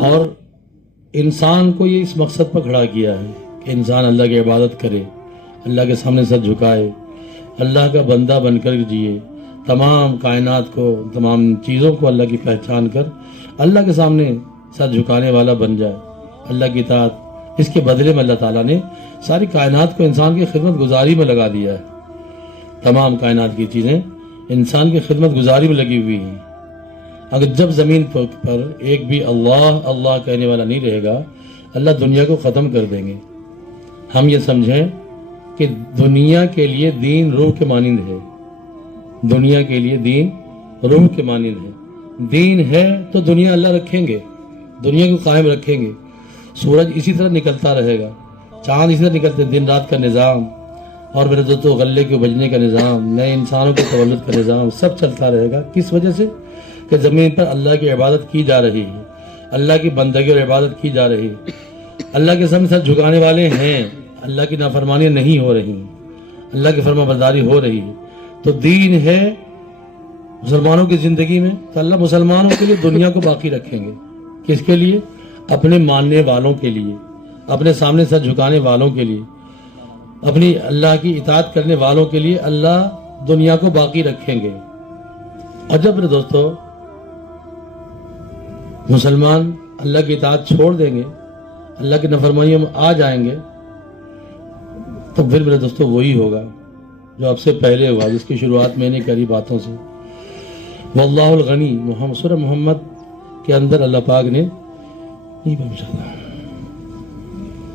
اور انسان کو یہ اس مقصد پر کھڑا کیا ہے کہ انسان اللہ کی عبادت کرے، اللہ کے سامنے سر جھکائے، اللہ کا بندہ بن کر جیے، تمام کائنات کو، تمام چیزوں کو اللہ کی پہچان کر اللہ کے سامنے سر جھکانے والا بن جائے، اللہ کی اطاعت۔ اس کے بدلے میں اللہ تعالیٰ نے ساری کائنات کو انسان کی خدمت گزاری میں لگا دیا ہے۔ تمام کائنات کی چیزیں انسان کی خدمت گزاری میں لگی ہوئی ہیں۔ اگر جب زمین پر ایک بھی اللہ اللہ کہنے والا نہیں رہے گا، اللہ دنیا کو ختم کر دیں گے۔ ہم یہ سمجھیں کہ دنیا کے لیے دین روح کے مانند ہے، دنیا کے لیے دین روح کے مانند ہے۔ دین ہے تو دنیا اللہ رکھیں گے، دنیا کو قائم رکھیں گے۔ سورج اسی طرح نکلتا رہے گا، چاند اسی طرح نکلتے، دن رات کا نظام، اور میرے دوستوں غلے کے بجنے کا نظام، نئے انسانوں کے تولد کا نظام، سب چلتا رہے گا۔ کس وجہ سے؟ کہ زمین پر اللہ کی عبادت کی جا رہی ہے، اللہ کی بندگی اور عبادت کی جا رہی ہے، اللہ کے سامنے سر جھکانے والے ہیں، اللہ کی نافرمانی نہیں ہو رہی، اللہ کی فرما برداری ہو رہی ہے۔ تو دین ہے مسلمانوں کی زندگی میں، تو اللہ مسلمانوں کے لیے دنیا کو باقی رکھیں گے۔ کس کے لیے؟ اپنے ماننے والوں کے لیے، اپنے سامنے سر جھکانے والوں کے لیے، اپنی اللہ کی اطاعت کرنے والوں کے لیے اللہ دنیا کو باقی رکھیں گے۔ اور جب میرے دوستو مسلمان اللہ کی اطاعت چھوڑ دیں گے، اللہ کی نافرمانیوں میں آ جائیں گے، تو پھر میرے دوستو وہی ہوگا جو اب سے پہلے ہوا، جس کی شروعات میں نے کری باتوں سے۔ واللہ الغنی، سورہ محمد کے اندر اللہ پاک نے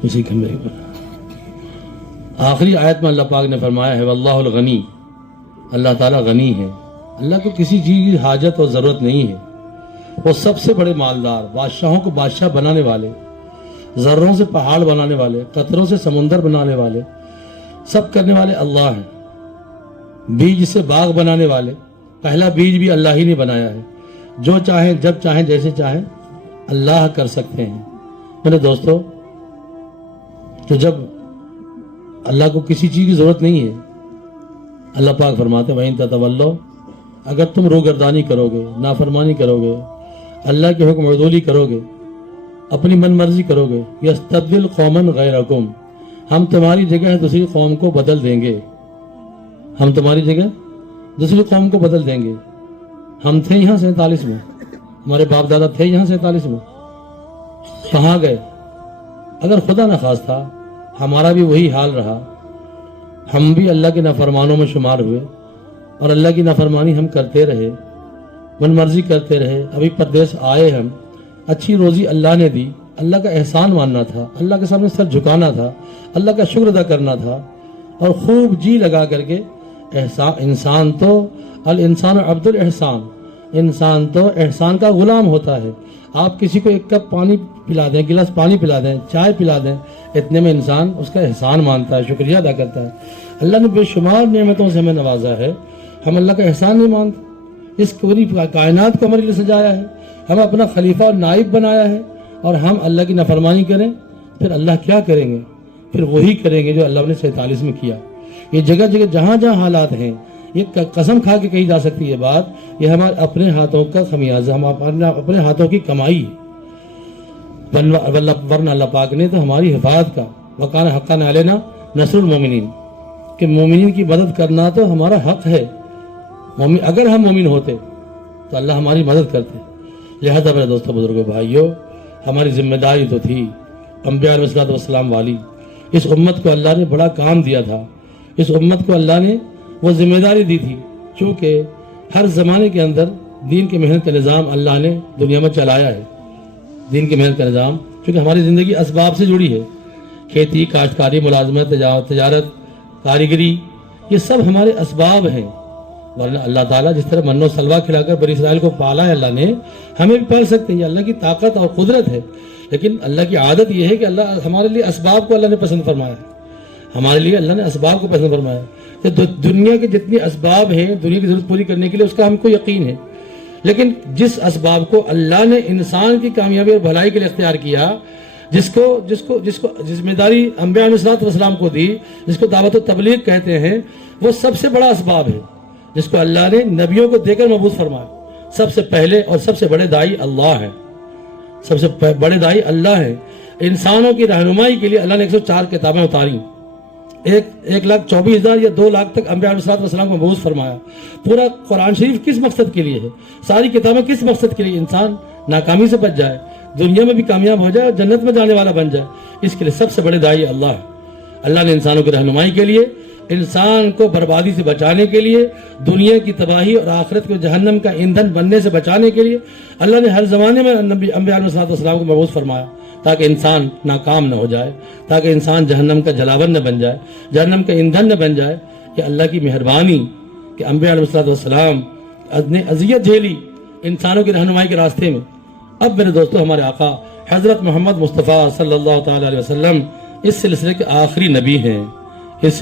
اسی کمرے پر آخری آیت میں اللہ پاک نے فرمایا ہے واللہ الغنی، اللہ تعالیٰ غنی ہے، اللہ کو کسی چیز کی حاجت اور ضرورت نہیں ہے۔ وہ سب سے بڑے مالدار، بادشاہوں کو بادشاہ بنانے والے، ذروں سے پہاڑ بنانے والے، قطروں سے سمندر بنانے والے، سب کرنے والے اللہ ہیں۔ بیج سے باغ بنانے والے، پہلا بیج بھی اللہ ہی نے بنایا ہے۔ جو چاہیں، جب چاہیں، جیسے چاہیں اللہ کر سکتے ہیں۔ میرے دوستو، تو جب اللہ کو کسی چیز کی ضرورت نہیں ہے، اللہ پاک فرماتے ہیں وَإِن تَتَوَلَّوْا، اگر تم روگردانی کرو گے، نافرمانی کرو گے، اللہ کے حکم عدولی کرو گے، اپنی من مرضی کرو گے، یستبدل قوما غیرکم، ہم تمہاری جگہ دوسری قوم کو بدل دیں گے، ہم تمہاری جگہ دوسری قوم کو بدل دیں گے۔ ہم تھے یہاں 47 میں، ہمارے باپ دادا تھے یہاں 47 میں، کہاں گئے؟ اگر خدا نہ خواستہ ہمارا بھی وہی حال رہا، ہم بھی اللہ کے نافرمانوں میں شمار ہوئے، اور اللہ کی نافرمانی ہم کرتے رہے، من مرضی کرتے رہے، ابھی پردیس آئے ہم، اچھی روزی اللہ نے دی، اللہ کا احسان ماننا تھا، اللہ کے سامنے سر جھکانا تھا، اللہ کا شکر ادا کرنا تھا، اور خوب جی لگا کر کے انسان تو الانسان عبد الاحسان، انسان تو احسان کا غلام ہوتا ہے۔ آپ کسی کو ایک کپ پانی پلا دیں، گلاس پانی پلا دیں، چائے پلا دیں، اتنے میں انسان اس کا احسان مانتا ہے، شکریہ ادا کرتا ہے۔ اللہ نے بے شمار نعمتوں سے ہمیں نوازا ہے، ہم اللہ کا احسان نہیں مانتے۔ اس پوری کائنات کو ہمارے لیے سجایا ہے، ہم اپنا خلیفہ اور نائب بنایا ہے، اور ہم اللہ کی نافرمانی کریں، پھر اللہ کیا کریں گے؟ پھر وہی کریں گے جو اللہ نے 47 میں کیا۔ یہ جگہ جگہ جہاں جہاں حالات ہیں، یہ قسم کھا کے کہی جا سکتی ہے بات، یہ ہمارے اپنے ہاتھوں کا خمیازہ، ہم اپنے ہاتھوں کی کمائی ہے، ورنہ اللہ پاک نے تو ہماری حفاظت کا وکان حقا علینا نصر المومنین، کہ مومنین کی مدد کرنا تو ہمارا حق ہے۔ اگر ہم مومن ہوتے تو اللہ ہماری مدد کرتے۔ لہذا میرے دوستوں، بزرگوں، بھائیوں، ہماری ذمہ داری تو تھی انبیاء علیہ السلام والی۔ اس امت کو اللہ نے بڑا کام دیا تھا، اس امت کو اللہ نے وہ ذمہ داری دی تھی، چونکہ ہر زمانے کے اندر دین کی محنت کا نظام اللہ نے دنیا میں چلایا ہے۔ دین کی محنت کا نظام چونکہ ہماری زندگی اسباب سے جڑی ہے، کھیتی، کاشتکاری، ملازمت، تجارت، کاریگری، یہ سب ہمارے اسباب ہیں۔ ورنہ اللہ تعالیٰ جس طرح من و سلوہ کھلا کر بنی اسرائیل کو پالا ہے اللہ نے، ہمیں بھی پال سکتے ہیں، یہ اللہ کی طاقت اور قدرت ہے۔ لیکن اللہ کی عادت یہ ہے کہ اللہ ہمارے لیے اسباب کو اللہ نے پسند فرمایا ہے، ہمارے لیے اللہ نے اسباب کو پسند فرمایا ہے۔ تو دنیا کے جتنے اسباب ہیں دنیا کی ضرورت پوری کرنے کے لیے، اس کا ہم کو یقین ہے، لیکن جس اسباب کو اللہ نے انسان کی کامیابی اور بھلائی کے لیے اختیار کیا، جس کو ذمہ داری انبیاء علیہ السلام کو دی، جس کو دعوت و تبلیغ کہتے ہیں، وہ سب سے بڑا اسباب ہے، جس کو اللہ نے نبیوں کو دے کر مبعوث فرمایا۔ سب سے پہلے اور سب سے بڑے داعی اللہ ہیں، سب سے بڑے دائی اللہ ہیں. انسانوں کی رہنمائی کے لیے اللہ نے 104 کتابیں اتاری. 1,24,000 یا 2 لاکھ تک انبیاء علیہ السلام کو مبعوث فرمایا. پورا قرآن شریف کس مقصد کے لیے ہے؟ ساری کتابیں کس مقصد کے لیے؟ انسان ناکامی سے بچ جائے, دنیا میں بھی کامیاب ہو جائے اور جنت میں جانے والا بن جائے. اس کے لیے سب سے بڑے دائی اللہ ہے. اللہ نے انسانوں کی رہنمائی کے لیے, انسان کو بربادی سے بچانے کے لیے, دنیا کی تباہی اور آخرت کو جہنم کا ایندھن بننے سے بچانے کے لیے اللہ نے ہر زمانے میں انبیاء علیہ السلام کو مبعوث فرمایا, تاکہ انسان ناکام نہ ہو جائے, تاکہ انسان جہنم کا جلاون نہ بن جائے, جہنم کا ایندھن نہ بن جائے. یہ اللہ کی مہربانی کہ انبیاء علیہ السلام نے اذیت جھیلی انسانوں کی رہنمائی کے راستے میں. اب میرے دوستو, ہمارے آقا حضرت محمد مصطفیٰ صلی اللہ تعالی علیہ وسلم اس سلسلے کے آخری نبی ہیں. اس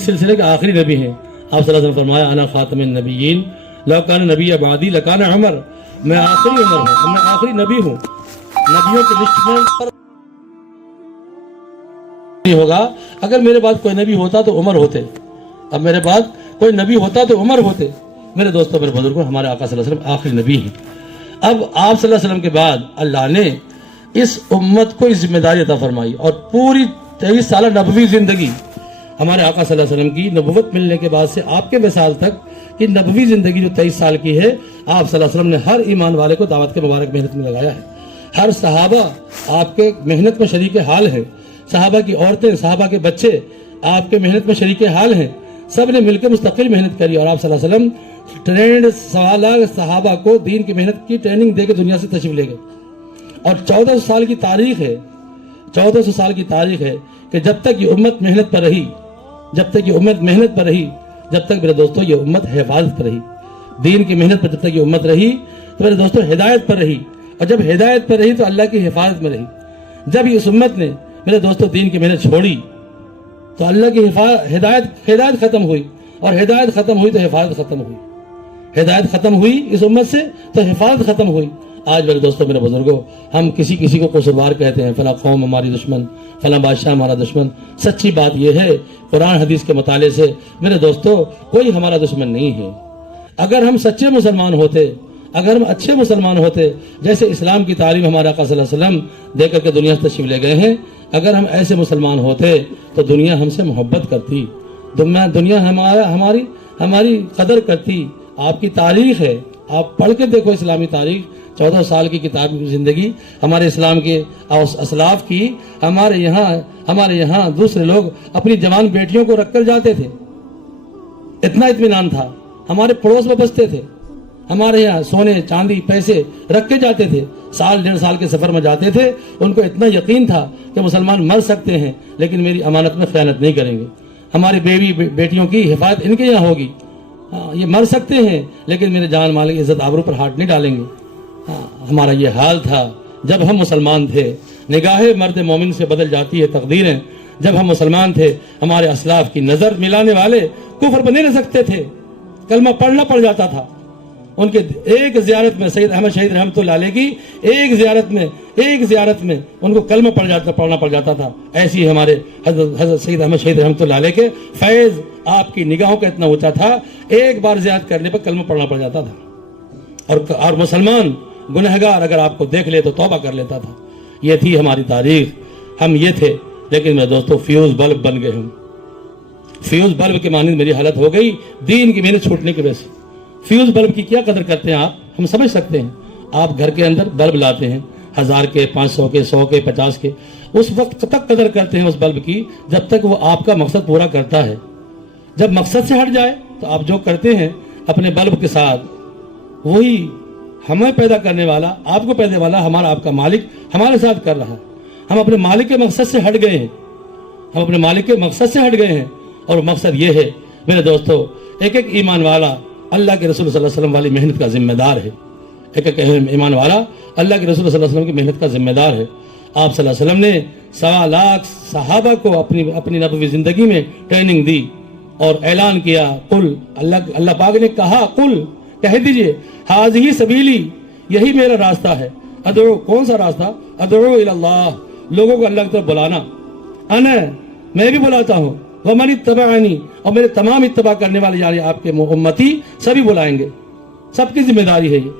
سلسلے کے آخری نبی ہیں. آپ صلی اللہ علیہ وسلم فرمایا, انا خاتم النبیین لو کان نبی بعدی لکان عمر. میں آخری عمر ہوں, میں آخری نبی ہوں. نبیوں کی لسٹ میں نہیں ہوگا. اگر میرے بعد کوئی نبی ہوتا تو عمر ہوتے. اب میرے بعد کوئی نبی ہوتا تو عمر ہوتے. میرے دوستوں, میرے بزرگوں, ہمارے آقا صلی اللہ علیہ وسلم آخری نبی ہیں. اب آپ صلی اللہ علیہ وسلم کے بعد اللہ نے اس امت کو اس ذمہ داری عطا فرمائی, اور پوری 23 سالہ نبوی زندگی ہمارے آقا صلی اللہ علیہ وسلم کی نبوت ملنے کے بعد سے آپ کے وصال تک کی نبوی زندگی جو 23 سال کی ہے, آپ صلی اللہ علیہ وسلم نے ہر ایمان والے کو دعوت کے مبارک محنت میں لگایا ہے. ہر صحابہ آپ کے محنت میں شریک حال ہیں. صحابہ کی عورتیں, صحابہ کے بچے آپ کے محنت میں شریک حال ہیں. سب نے مل کے مستقل محنت کری, اور آپ صلی اللہ علیہ وسلم ٹرینڈ صحابہ کو دین کی محنت کی ٹریننگ دے کے دنیا سے تشریف لے گئے. اور 1400 سال کی تاریخ ہے, 1400 سال کی تاریخ ہے کہ جب تک یہ امت محنت پر رہی, جب تک یہ امت محنت پر رہی, جب تک میرے دوستوں یہ امت حفاظت پر رہی. دین کی محنت پر جب تک یہ امت رہی تو میرے دوستوں ہدایت پر رہی, اور جب ہدایت پر رہی تو اللہ کی حفاظت میں رہی. جب اس امت نے میرے دوستوں دین کی محنت چھوڑی تو اللہ کی ہدایت ختم ہوئی, اور ہدایت ختم ہوئی تو حفاظت ختم ہوئی. ہدایت ختم ہوئی اس امت سے تو حفاظت ختم ہوئی. آج میرے دوستوں, میرے بزرگوں, ہم کسی کو قصوروار کہتے ہیں, فلاں قوم ہماری دشمن, فلاں بادشاہ ہمارا دشمن. سچی بات یہ ہے, قرآن حدیث کے مطالعے سے میرے دوستوں کوئی ہمارا دشمن نہیں ہے. اگر ہم سچے مسلمان ہوتے, اگر ہم اچھے مسلمان ہوتے, جیسے اسلام کی تعلیم ہمارے آقا صلی اللہ علیہ وسلم دے کر کے دنیا سے تشریف لے گئے ہیں, اگر ہم ایسے مسلمان ہوتے تو دنیا ہم سے محبت کرتی, دنیا ہماری قدر کرتی. آپ کی تاریخ ہے, آپ پڑھ کے دیکھو اسلامی تاریخ, 14 سال کی کتاب زندگی ہمارے اسلام کے اسلاف کی. ہمارے یہاں دوسرے لوگ اپنی جوان بیٹیوں کو رکھ کر جاتے تھے, اتنا اطمینان تھا. ہمارے پڑوس میں بستے تھے, ہمارے یہاں سونے چاندی پیسے رکھ کے جاتے تھے, 1.5 سال کے سفر میں جاتے تھے. ان کو اتنا یقین تھا کہ مسلمان مر سکتے ہیں لیکن میری امانت میں خیانت نہیں کریں گے, ہماری بیوی بیٹیوں کی حفاظت ان کے یہاں ہوگی. یہ مر سکتے ہیں لیکن میرے جان مال کی عزت آبرو پر ہاتھ نہیں ڈالیں گے. ہمارا یہ حال تھا جب ہم مسلمان تھے. نگاہ مرد مومن سے بدل جاتی ہے تقدیریں. جب ہم مسلمان تھے ہمارے اسلاف کی نظر ملانے والے کفر پر نہیں رہ سکتے تھے, کلمہ پڑھنا پڑ جاتا تھا. ان کے ایک زیارت میں سید احمد شہید رحمۃ اللہ علیہ کی ایک زیارت میں ان کو کلمہ پڑھنا پڑ جاتا تھا. ایسی ہمارے حضرت سید احمد شہید رحمۃ اللہ علیہ کے فیض آپ کی نگاہوں کا اتنا اونچا تھا, ایک بار زیارت کرنے پر کلمہ پڑھنا پڑ جاتا تھا. اور مسلمان گنہگار اگر آپ کو دیکھ لے تو توبہ کر لیتا تھا. یہ تھی ہماری تاریخ, ہم یہ تھے. لیکن میرے دوستو فیوز بلب بن گئے ہم. فیوز بلب کے مانند میری حالت ہو گئی دین کی محنت چھوٹنے کی وجہ سے. فیوز بلب کی کیا قدر کرتے ہیں آپ, ہم سمجھ سکتے ہیں. آپ گھر کے اندر بلب لاتے ہیں 1000 کے, 500 کے, 100 کے, 50 کے, اس وقت تک قدر کرتے ہیں اس بلب کی جب تک وہ آپ کا مقصد پورا کرتا ہے. جب مقصد سے ہٹ جائے تو آپ جو کرتے ہیں اپنے بلب کے ساتھ, وہی ہمیں پیدا کرنے والا, آپ کو پیدا والا, ہمارا آپ کا مالک ہمارے ساتھ کر رہا. ہم اپنے مالک کے مقصد سے ہٹ گئے ہیں, ہم اپنے مالک کے مقصد سے ہٹ گئے ہیں. اور مقصد یہ ہے میرے دوستو, ایک ایمان والا اللہ کے رسول صلی اللہ علیہ وسلم والی محنت کا ذمہ دار ہے. ایک ایمان والا اللہ کے رسول صلی اللہ علیہ وسلم کی محنت کا ذمہ دار ہے. آپ صلی اللہ علیہ وسلم نے 1.25 لاکھ صحابہ کو اپنی نبوی زندگی میں ٹریننگ دی اور اعلان کیا, قل, اللہ پاک نے کہا, قل, کہہ دیجئے, ہاذہ سبیلی, یہی میرا راستہ ہے. ادعو, کون سا راستہ؟ ادعو الی اللہ, لوگوں کو اللہ کی طرف بلانا. انا, میں بھی بلاتا ہوں. ومن اتبعنی, اور میرے تمام اتباع کرنے والے یعنی آپ کے امتی سبھی بلائیں گے. سب کی ذمہ داری ہے یہ.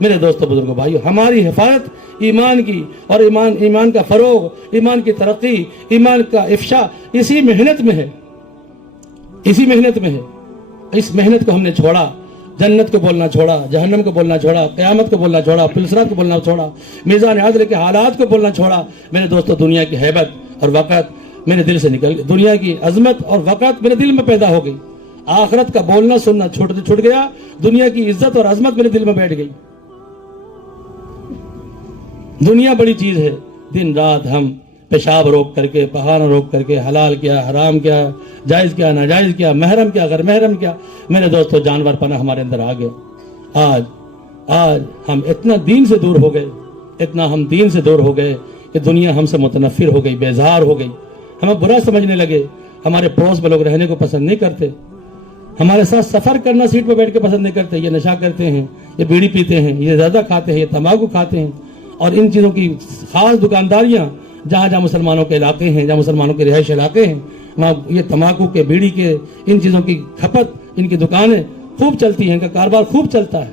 میرے دوستوں بزرگوں بھائیوں، ہماری حفاظت ایمان کی اور ایمان کا فروغ، ایمان کی ترقی، ایمان کا افشا اسی محنت میں ہے، اسی محنت میں ہے۔ اس محنت کو ہم نے چھوڑا، جنت کو بولنا چھوڑا، جہنم کو بولنا چھوڑا، قیامت کو بولنا چھوڑا، پلسرات کو بولنا چھوڑا، میزان عدل کے حالات کو بولنا چھوڑا۔ میرے دوستوں، دنیا کی ہیبت اور وقت میرے دل سے نکل گئی، دنیا کی عظمت اور وقت میرے دل میں پیدا ہو گئی، آخرت کا بولنا سننا چھوٹ گیا، دنیا کی عزت اور عظمت میرے دل میں بیٹھ گئی۔ دنیا بڑی چیز ہے، دن رات ہم پیشاب روک کر کے، پہاڑ روک کر کے، حلال کیا، حرام کیا، جائز کیا، ناجائز کیا، محرم کیا، غیر محرم کیا، میرے دوستو جانور پناہ ہمارے اندر آ گیا۔ آج ہم اتنا دین سے دور ہو گئے، اتنا ہم دین سے دور ہو گئے کہ دنیا ہم سے متنفر ہو گئی، بیزار ہو گئی، ہمیں برا سمجھنے لگے، ہمارے پڑوس میں لوگ رہنے کو پسند نہیں کرتے، ہمارے ساتھ سفر کرنا سیٹ پہ بیٹھ کے پسند نہیں کرتے، یہ نشہ کرتے ہیں، یہ بیڑی پیتے ہیں، یہ زیادہ کھاتے ہیں، یہ تمباکو کھاتے ہیں، اور ان چیزوں کی خاص دکانداریاں جہاں جہاں مسلمانوں کے علاقے ہیں، جہاں مسلمانوں کے رہائش علاقے ہیں، وہاں یہ تمباکو کے، بیڑی کے، ان چیزوں کی کھپت، ان کی دکانیں خوب چلتی ہیں، ان کا کاروبار خوب چلتا ہے۔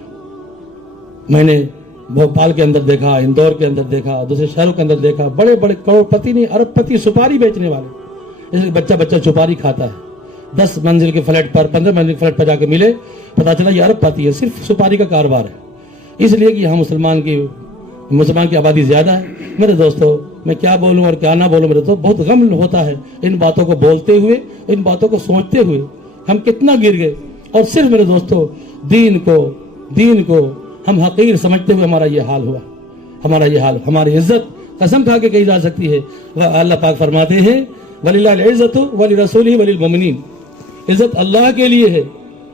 میں نے بھوپال کے اندر دیکھا، اندور کے اندر دیکھا، دوسرے شہروں کے اندر دیکھا، بڑے بڑے کروڑ پتی نہیں، ارب پتی سپاری بیچنے والے، اس لیے بچہ سپاری کھاتا ہے، 10 منزل کے فلیٹ پر، 15 منزل کے فلیٹ پر جا کے ملے، پتا چلا یہ ارب پتی ہے، صرف سپاری کا کاروبار ہے، اس لیے کہ یہاں مسلمان کی آبادی زیادہ ہے۔ میرے دوستو، میں کیا بولوں اور کیا نہ بولوں، میرے دوست بہت غم ہوتا ہے ان باتوں کو بولتے ہوئے، ان باتوں کو سوچتے ہوئے ہم کتنا گر گئے، اور صرف میرے دوستو دین کو ہم حقیر سمجھتے ہوئے ہمارا یہ حال ہوا، ہمارا یہ حال، ہماری عزت قسم کھا کے کہی جا سکتی ہے۔ اللہ پاک فرماتے ہیں وَلِلَّهِ الْعِزَّةُ وَلِرَسُولِهِ وَلِلْمُؤْمِنِينَ، عزت اللہ کے لیے ہے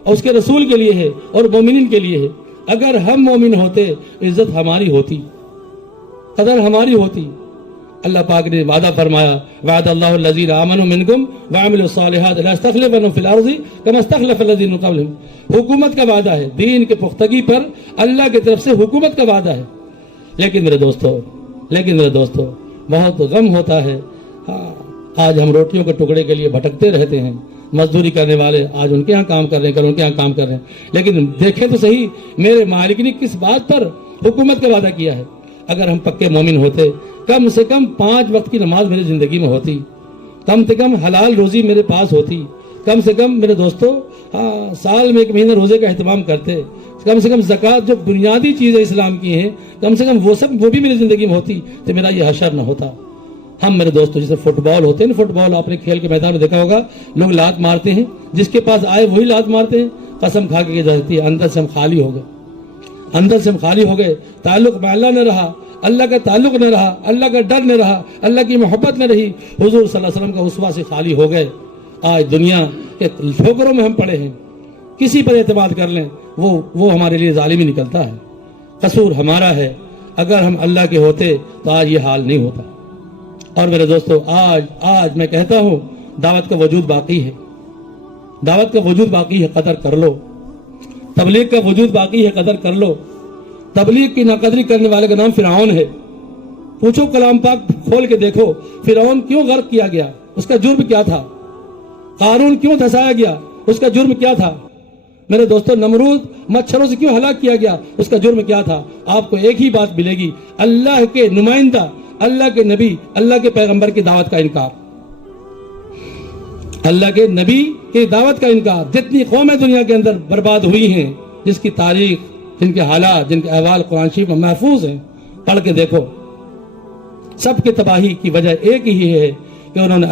اور اس کے رسول کے لیے ہے اور مومنین کے لیے ہے۔ اگر ہم مومن ہوتے، عزت ہماری ہوتی، قدر ہماری ہوتی۔ اللہ پاک نے وعدہ فرمایا وعد اللہ الذین آمنوا منکم وعملوا الصالحات ليستخلفنهم في الارض كما استخلف الذین من قبلهم۔ حکومت کا وعدہ ہے، دین کے پختگی پر اللہ کی طرف سے حکومت کا وعدہ ہے۔ لیکن میرے دوستو بہت غم ہوتا ہے، آج ہم روٹیوں کے ٹکڑے کے لیے بھٹکتے رہتے ہیں، مزدوری کرنے والے آج ان کے ہاں کام کر رہے ہیں، کل ان کے ہاں کام کر رہے ہیں، لیکن دیکھیں تو صحیح میرے مالک نے کس بات پر حکومت کا وعدہ کیا ہے۔ اگر ہم پکے مومن ہوتے، کم سے کم 5 وقت کی نماز میری زندگی میں ہوتی، کم سے کم حلال روزی میرے پاس ہوتی، کم سے کم میرے دوستو سال میں 1 مہینہ روزے کا اہتمام کرتے، کم سے کم زکوٰۃ جو بنیادی چیزیں اسلام کی ہیں، کم سے کم وہ بھی میری زندگی میں ہوتی تو میرا یہ حشر نہ ہوتا۔ ہم میرے دوستو جیسے فٹ بال ہوتے ہیں نا، فٹ بال آپ نے کھیل کے میدان میں دیکھا ہوگا، لوگ لات مارتے ہیں، جس کے پاس آئے وہی لات مارتے ہیں، قسم کھا کے جاتی ہے اندر سے ہم خالی ہو گئے، اندر سے ہم خالی ہو گئے، تعلق میں اللہ نہ رہا، اللہ کا تعلق نہ رہا، اللہ کا ڈر نہ رہا، اللہ کی محبت نہ رہی، حضور صلی اللہ علیہ وسلم کا اسوہ سے خالی ہو گئے۔ آج دنیا کے ٹھوکروں میں ہم پڑے ہیں، کسی پر اعتماد کر لیں وہ ہمارے لیے ظالم ہی نکلتا ہے، قصور ہمارا ہے۔ اگر ہم اللہ کے ہوتے تو آج یہ حال نہیں ہوتا۔ اور میرے دوستو آج میں کہتا ہوں دعوت کا وجود باقی ہے، دعوت کا وجود باقی ہے، قدر کر لو، تبلیغ کا وجود باقی ہے، قدر کر لو۔ تبلیغ کی ناقدری کرنے والے کا نام فرعون ہے، پوچھو کلام پاک کھول کے دیکھو فرعون کیوں غرق کیا گیا، اس کا جرم کیا تھا؟ قارون کیوں دھسایا گیا، اس کا جرم کیا تھا؟ میرے دوستو نمرود مچھروں سے کیوں ہلاک کیا گیا، اس کا جرم کیا تھا؟ آپ کو ایک ہی بات ملے گی، اللہ کے نمائندہ، اللہ کے نبی، اللہ کے پیغمبر کی دعوت کا انکار، اللہ کے نبی کی دعوت کا انکار۔ جتنی قومیں دنیا کے اندر برباد ہوئی ہیں، جس کی تاریخ، جن کے حالات، جن کے احوال قرآن شریف میں محفوظ ہیں، پڑھ کے دیکھو، سب کی تباہی کی وجہ ایک ہی ہے کہ انہوں نے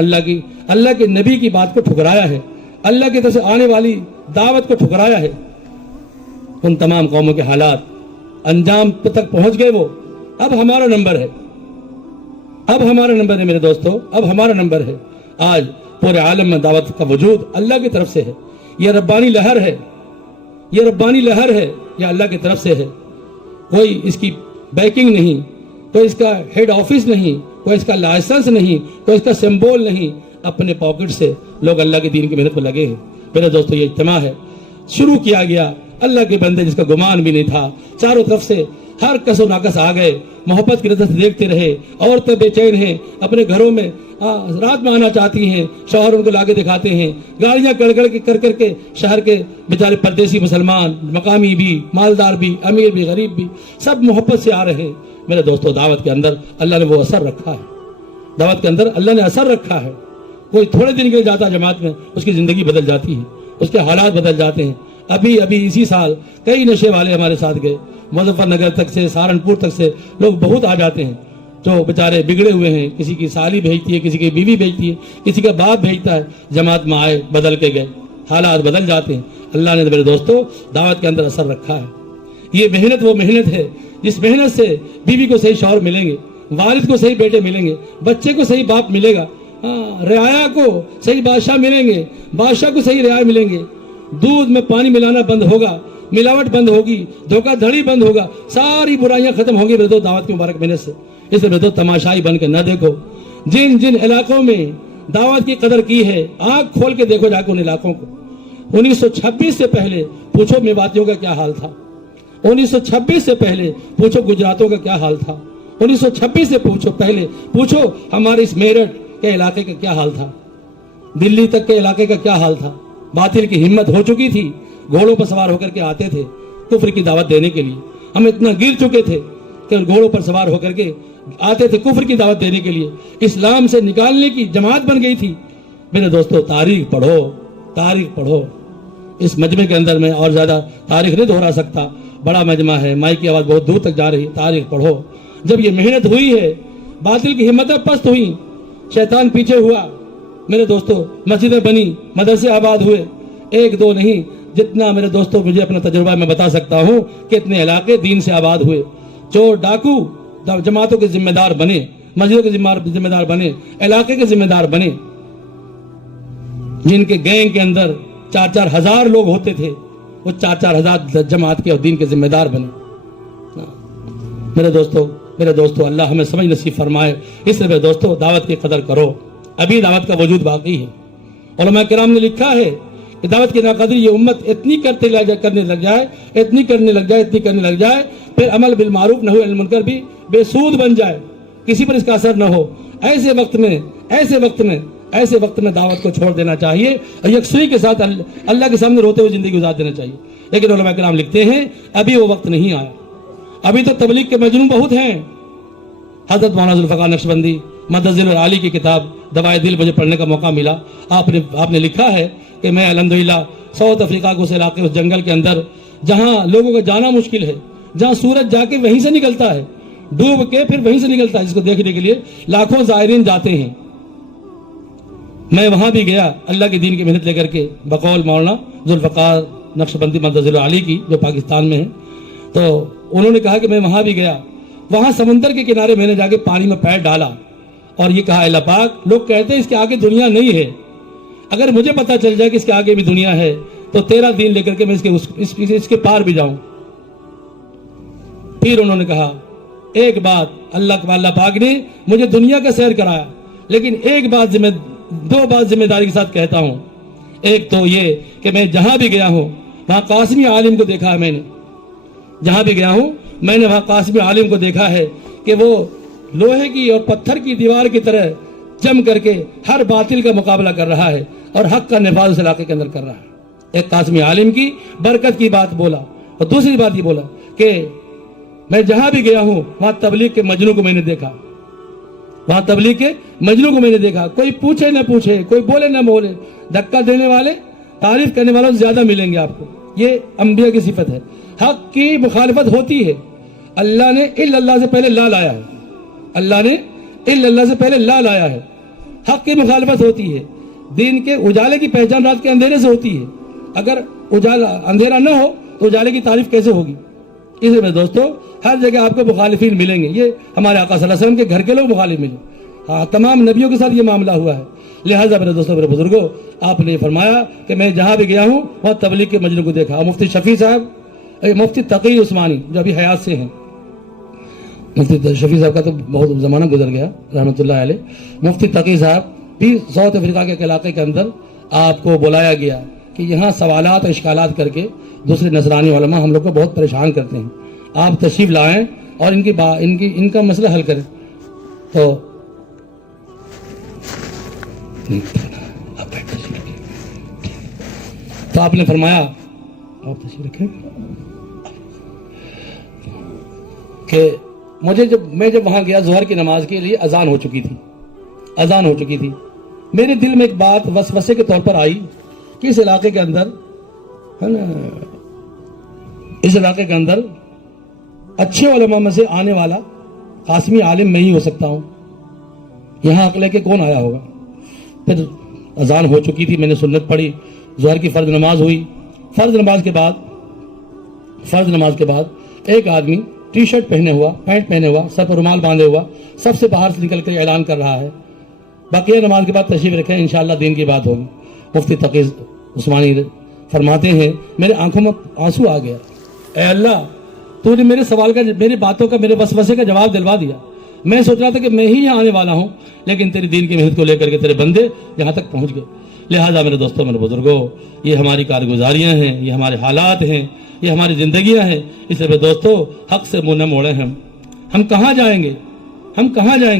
اللہ کے نبی کی بات کو ٹھکرایا ہے، اللہ کی طرف سے آنے والی دعوت کو ٹھکرایا ہے۔ ان تمام قوموں کے حالات انجام تک پہنچ گئے وہ۔ اب ہمارا نمبر ہے، اب ہمارا نمبر ہے میرے دوستو، اب ہمارا نمبر ہے۔ آج پورے عالم میں دعوت کا وجود اللہ کی طرف سے ہے، یہ ربانی لہر ہے، یہ ربانی لہر ہے، یہ اللہ کی طرف سے ہے۔ کوئی اس کی بیکنگ نہیں، کوئی اس کا ہیڈ آفس نہیں، کوئی اس کا لائسنس نہیں، کوئی اس کا سمبول نہیں، اپنے پاکٹ سے لوگ اللہ کے دین کی محنت میں لگے ہیں۔ میرے دوستو یہ اجتماع ہے، شروع کیا گیا اللہ کے بندے جس کا گمان بھی نہیں تھا، چاروں طرف سے ہر کس و ناقص آ گئے، محبت کی نظر سے دیکھتے رہے، عورتیں بے چین ہیں، اپنے گھروں میں رات میں آنا چاہتی ہیں، شوہر ان کو لا کے دکھاتے ہیں، گاڑیاں کر کے شہر کے بیچارے پردیسی مسلمان، مقامی بھی، مالدار بھی، امیر بھی، غریب بھی، سب محبت سے آ رہے ہیں۔ میرے دوستو، دعوت کے اندر اللہ نے وہ اثر رکھا ہے، دعوت کے اندر اللہ نے اثر رکھا ہے۔ کوئی تھوڑے دن کے لیے جاتا جماعت میں، اس کی زندگی بدل جاتی ہے، اس کے حالات بدل جاتے ہیں۔ ابھی اسی سال کئی نشے والے ہمارے ساتھ گئے، مظفر نگر تک سے، سہارنپور تک سے لوگ بہت آ جاتے ہیں جو بیچارے بگڑے ہوئے ہیں، کسی کی سالی بھیجتی ہے، کسی کی بیوی بھیجتی ہے، کسی کا باپ بھیجتا ہے، جماعت میں آئے، بدل کے گئے، حالات بدل جاتے ہیں۔ اللہ نے میرے دوستو دعوت کے اندر اثر رکھا ہے۔ یہ محنت وہ محنت ہے جس محنت سے بیوی کو صحیح شوہر ملیں گے، والد کو صحیح بیٹے ملیں گے، بچے کو صحیح باپ ملے گا، رعایا کو صحیح بادشاہ ملیں گے، بادشاہ کو صحیح رعایا ملیں گے، دودھ میں پانی ملانا بند ہوگا، ملاوٹ بند ہوگی، دھوکہ دھڑی بند ہوگا، ساری برائیاں ختم ہوں گی میرے دوست دعوت کی مبارک محنت سے۔ اس لیے تماشائی بن کے نہ دیکھو، جن جن علاقوں میں دعوت کی قدر کی ہے آنکھ کھول کے دیکھو جا کے ان علاقوں کو۔ 1926 سے پہلے پوچھو میواتیوں کا کیا حال تھا، 1926 سے پہلے پوچھو گجراتوں کا کیا حال تھا، 1926 سے پہلے پوچھو ہمارے اس میرٹھ کے علاقے کا کیا حال تھا، دلی تک کے علاقے کا کیا حال تھا۔ باطل کی ہمت ہو چکی تھی، گھوڑوں پر سوار ہو کر کے آتے تھے کفر کی دعوت دینے کے لیے۔ ہم اتنا گر چکے تھے کہ گھوڑوں پر سوار ہو کر کے آتے تھے کفر کی دعوت دینے کے لیے، اسلام سے نکالنے کی جماعت بن گئی تھی۔ میرے دوستو، تاریخ پڑھو، تاریخ پڑھو۔ اس مجمع کے اندر میں اور زیادہ تاریخ نہیں دہرا سکتا، بڑا مجمع ہے، مائک کی آواز بہت دور تک جا رہی ہے۔ تاریخ پڑھو، جب یہ محنت ہوئی ہے، باطل کی ہمتیں پست ہوئی، شیطان پیچھے ہوا، میرے دوستو مسجدیں بنی، مدرسے آباد ہوئے، ایک دو نہیں، جتنا میرے دوستو مجھے اپنا تجربہ میں بتا سکتا ہوں کہ اتنے علاقے دین سے آباد ہوئے۔ چور ڈاکو جماعتوں کے ذمہ دار بنے، مسجدوں کے ذمہ دار بنے، علاقے کے ذمہ دار بنے، جن کے گینگ کے اندر 4-4 ہزار لوگ ہوتے تھے، وہ 4-4 ہزار جماعت کے اور دین کے ذمہ دار بنے۔ میرے دوستو اللہ ہمیں سمجھ نصیب فرمائے۔ اس لیے میرے دوستو دعوت کی قدر کرو، ابھی دعوت کا وجود باقی ہے۔ علماء کرام نے لکھا ہے کہ دعوت کی ناقدری یہ امت اتنی کرنے لگ جائے پھر عمل بالمعروف نہی عن المنکر بھی بے سود بن جائے، کسی پر اس کا اثر نہ ہو۔ ایسے وقت میں دعوت کو چھوڑ دینا چاہیے اور یکسوئی کے ساتھ اللہ کے سامنے روتے ہوئے زندگی گزار دینا چاہیے۔ لیکن علماء کرام لکھتے ہیں ابھی وہ وقت نہیں آیا، ابھی تو تبلیغ کے مجنون بہت ہیں۔ حضرت مولانا ذوالفقار نقشبندی مدذل العالی کی کتاب دوائے دل مجھے پڑھنے کا موقع ملا۔ آپ نے لکھا ہے کہ میں الحمدللہ ساؤتھ افریقہ کو اس علاقے، اس جنگل کے اندر جہاں لوگوں کو جانا مشکل ہے، جہاں سورج جا کے وہیں سے نکلتا ہے، ڈوب کے پھر وہیں سے نکلتا ہے، جس کو دیکھنے کے لیے لاکھوں زائرین جاتے ہیں، میں وہاں بھی گیا اللہ کے دین کی محنت لے کر کے، بقول مولانا ذوالفقار نقشبندی مدذل العالی کی جو پاکستان میں ہے۔ تو انہوں نے کہا کہ میں وہاں بھی گیا، وہاں سمندر کے کنارے میں نے جا کے پانی میں پیر ڈالا اور یہ کہا اللہ پاک، لوگ کہتے ہیں اس کے آگے دنیا نہیں ہے، اگر مجھے پتا چل جائے کہ اس کے آگے بھی دنیا ہے تو تیرا دین لے کر کے میں اس کے پار بھی جاؤں۔ پھر انہوں نے کہا ایک بات، اللہ پاک نے مجھے دنیا کا سیر کرایا، لیکن دو بات ذمہ داری کے ساتھ کہتا ہوں۔ ایک تو یہ کہ میں جہاں بھی گیا ہوں وہاں قاسمی عالم کو دیکھا ہے، میں نے جہاں بھی گیا ہوں میں نے وہاں قاسمی عالم کو دیکھا ہے کہ وہ لوہے کی اور پتھر کی دیوار کی طرح جم کر کے ہر باطل کا مقابلہ کر رہا ہے اور حق کا نفاذ اس علاقے کے اندر کر رہا ہے۔ ایک قاسمی عالم کی برکت کی بات بولا، اور دوسری بات یہ بولا کہ میں جہاں بھی گیا ہوں وہاں تبلیغ کے مجنوں کو میں نے دیکھا، وہاں تبلیغ کے مجنوں کو میں نے دیکھا، کوئی پوچھے نہ پوچھے، کوئی بولے نہ بولے، دھکا دینے والے تعریف کرنے والوں سے زیادہ ملیں گے آپ کو۔ یہ انبیاء کی صفت ہے۔ حق کی مخالفت ہوتی ہے، اللہ نے الا اللہ سے پہلے لا لایا ہے، اللہ نے الا اللہ سے پہلے لا لایا ہے۔ حق کی مخالفت ہوتی ہے، دین کے اجالے کی پہچان رات کے اندھیرے سے ہوتی ہے، اگر اندھیرا نہ ہو تو اجالے کی تعریف کیسے ہوگی؟ اس لیے میرے دوستو ہر جگہ آپ کو مخالفین ملیں گے، یہ ہمارے آقا صلی اللہ علیہ وسلم کے گھر کے لوگ مخالف ملے، ہاں تمام نبیوں کے ساتھ یہ معاملہ ہوا ہے۔ لہٰذا میرے دوستو، میرے بزرگوں، آپ نے فرمایا کہ میں جہاں بھی گیا ہوں وہاں تبلیغ کے مجنوں کو دیکھا۔ مفتی شفیع صاحب، مفتی تقی عثمانی جو ابھی حیات سے ہیں، مفتی شفیع صاحب کا تو بہت زمانہ گزر گیا رحمۃ اللہ علیہ، مفتی تقی صاحب بھی ساؤتھ افریقہ کے علاقے کے اندر آپ کو بلایا گیا، کہ یہاں سوالات اور اشکالات کر کے دوسرے نصرانی علماء ہم لوگ کو بہت پریشان کرتے ہیں. آپ تشریف لائیں اور ان کا مسئلہ حل کریں. تو آپ نے فرمایا آپ تشریف رکھیں کہ میں جب وہاں گیا ظہر کی نماز کے لیے اذان ہو چکی تھی. میرے دل میں ایک بات وسوسے کے طور پر آئی کہ اس علاقے کے اندر اچھے علماء میں سے آنے والا قاسمی عالم میں ہی ہو سکتا ہوں. یہاں عقل کے کون آیا ہوگا. پھر اذان ہو چکی تھی, میں نے سنت پڑھی, ظہر کی فرض نماز ہوئی. فرض نماز کے بعد ایک آدمی ٹی شرٹ پہنے ہوا, پینٹ پہنے ہوا, سر پر رومال باندھے ہوا, سب سے باہر سے نکل کر اعلان کر رہا ہے بقیہ نماز کے بعد تشریف رکھیں, انشاءاللہ دین کی بات ہوگی. مفتی تقی عثمانی فرماتے ہیں میرے آنکھوں میں آنسو آ گیا. اے اللہ, تو نے میرے سوال کا, میری باتوں کا, میرے وسوسے کا جواب دلوا دیا. میں سوچ رہا تھا کہ میں ہی یہاں آنے والا ہوں, لیکن تیری دین کی محنت کو لے کر کے تیرے بندے یہاں تک پہنچ گئے. لہٰذا میرے دوستوں, میرے بزرگوں, یہ ہماری کارگزاریاں ہیں, یہ ہمارے حالات ہیں, یہ ہماری زندگیاں ہیں. اس لیے میرے دوستوں, حق سے منہ نہ موڑیں. ہم کہاں جائیں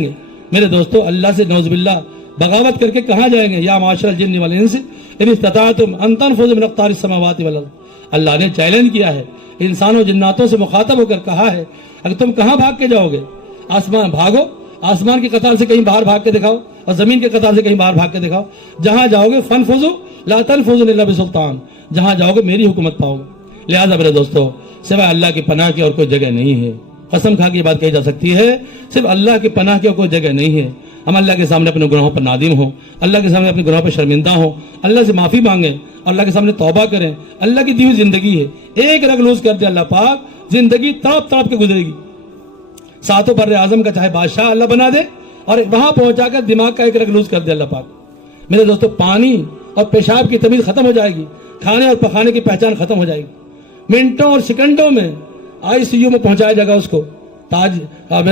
گے میرے دوستوں؟ اللہ سے نعوذ باللہ بغاوت کر کے کہاں جائیں گے؟ یا معاشر الجن والانس ان استطعتم ان تنفذوا من اقطار السماوات والارض. اللہ نے چیلنج کیا ہے, انسانوں جناتوں سے مخاطب ہو کر کہا ہے اگر تم کہاں بھاگ کے جاؤ گے؟ بھاگو, آسمان کی قطار سے کہیں باہر بھاگ کے دکھاؤ اور زمین کے قطار سے کہیں باہر بھاگ کے دکھاؤ. جہاں جاؤ گے فانفذوا لا تنفذون الا بسلطان, جہاں جاؤ گے میری حکومت پاؤ گے. لہذا میرے دوستوں, سوائے اللہ کی پناہ کی اور کوئی جگہ نہیں ہے. قسم کھا کے یہ بات کہی جا سکتی ہے, صرف اللہ کی پناہ کی اور کوئی جگہ نہیں ہے. ہم اللہ کے سامنے اپنے گناہوں پر نادم ہوں, اللہ کے سامنے اپنے گناہوں پر شرمندہ ہوں, اللہ سے معافی مانگیں, اللہ کے سامنے توبہ کریں. اللہ کی دی ہوئی زندگی ہے, ایک رگ لوز کر دے اللہ پاک, زندگی تڑپ کے گزرے گی. ساتوں بر اعظم کا چاہے بادشاہ اللہ بنا دے اور وہاں پہنچا کر دماغ کا ایک رگ لوز کر دے اللہ پاک. میرے دوستو, پانی اور پیشاب کی تمیز ختم ہو جائے گی, کھانے اور پکانے کی پہچان ختم ہو جائے گی. منٹوں اور سیکنڈوں میں ICU میں پہنچایا جائے گا اس کو,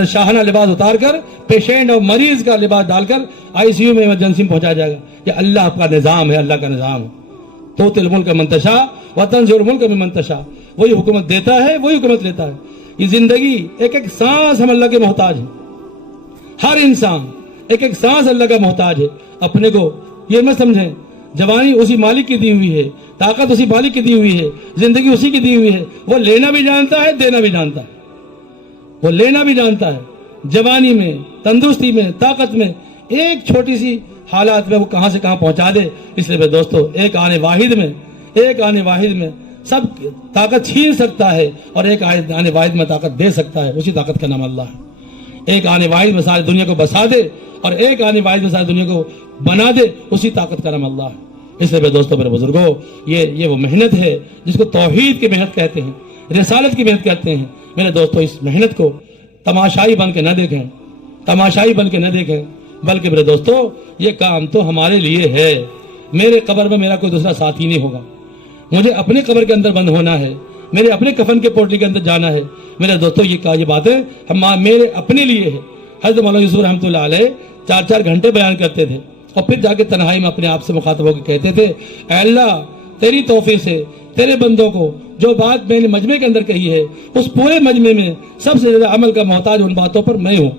شاہانہ لباس اتار کر, پیشنٹ اور مریض کا لباس ڈال کر ICU میں ایمرجنسی میں پہنچایا جائے گا. یہ اللہ آپ کا نظام ہے, اللہ کا نظام ہے. توتی الملک من تشاء وتنزع الملک ممن تشاء, وہی حکومت دیتا ہے, وہی حکومت لیتا ہے. یہ زندگی ایک ایک سانس ہم اللہ کے محتاج ہیں. ہر انسان ایک ایک سانس اللہ کا محتاج ہے. اپنے کو یہ مت سمجھیں جوانی اسی مالک کی دی ہوئی ہے, طاقت اسی مالک کی دی ہوئی ہے, زندگی اسی کی دی ہوئی ہے. وہ لینا بھی جانتا ہے, دینا بھی جانتا ہے. وہ لینا بھی جانتا ہے. جوانی میں, تندرستی میں, طاقت میں, ایک چھوٹی سی حالات میں وہ کہاں سے کہاں پہنچا دے. اس لیے میرے دوستو, ایک آنے واحد میں سب طاقت چھین سکتا ہے اور ایک آنے واحد میں طاقت دے سکتا ہے. اسی طاقت کا نام اللہ ہے. ایک آنے واحد میں ساری دنیا کو بسا دے اور ایک آنے واحد میں ساری دنیا کو بنا دے, اسی طاقت کا نام اللہ ہے. اس لیے میرے دوستوں, میرے بزرگوں, یہ وہ محنت ہے جس کو توحید کی محنت کہتے ہیں, رسالت کی محنت کہتے ہیں. میرے دوستوں, اس محنت کو تماشائی بن کے نہ دیکھیں, بلکہ میرے دوستوں, یہ کام تو ہمارے لیے ہے. میرے قبر میں میرا کوئی دوسرا ساتھی نہیں ہوگا. مجھے اپنے قبر کے اندر بند ہونا ہے, میرے اپنے کفن کے پوٹلی کے اندر جانا ہے. میرے دوستوں, یہ باتیں میرے اپنے لیے ہے. حضرت مولانا یوسف رحمۃ اللہ علیہ 4 گھنٹے بیان کرتے تھے اور پھر جا کے تنہائی میں اپنے آپ سے مخاطب ہو کے کہتے تھے, اے اللہ, تیری توفیق سے تیرے بندوں کو جو بات میں نے مجمع کے اندر کہی ہے, اس پورے مجمع میں سب سے زیادہ عمل کا محتاج ان باتوں پر میں ہوں.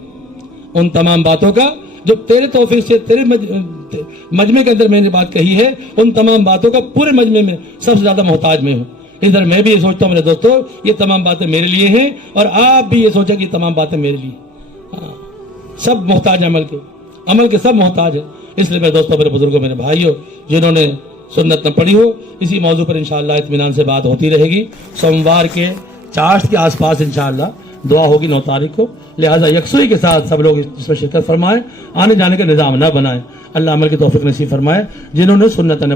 ان تمام باتوں کا جو تیرے توفیق سے تیرے مجمع کے اندر میں نے بات کہی ہے, ان تمام باتوں کا پورے مجمع میں سب سے زیادہ محتاج میں ہوں. اس طرح میں بھی یہ سوچتا ہوں میرے دوستوں, یہ تمام باتیں میرے لیے ہیں اور آپ بھی یہ سوچیں کہ یہ تمام باتیں میرے لیے. سب محتاج عمل کے سب محتاج ہیں. اس لیے میرے دوستوں, میرے بزرگوں, میرے بھائیوں, جنہوں نے سنت نہ پڑھی ہو, اسی موضوع پر انشاءاللہ اطمینان سے بات ہوتی رہے گی. سوموار کے چاشت کے آس پاس انشاءاللہ دعا ہوگی 9 تاریخ کو. لہٰذا یکسوئی کے ساتھ سب لوگ اس میں شرکت فرمائیں, آنے جانے کا نظام نہ بنائیں. اللہ عمل کی توفیق نصیب فرمائے. جنہوں نے سنت نہ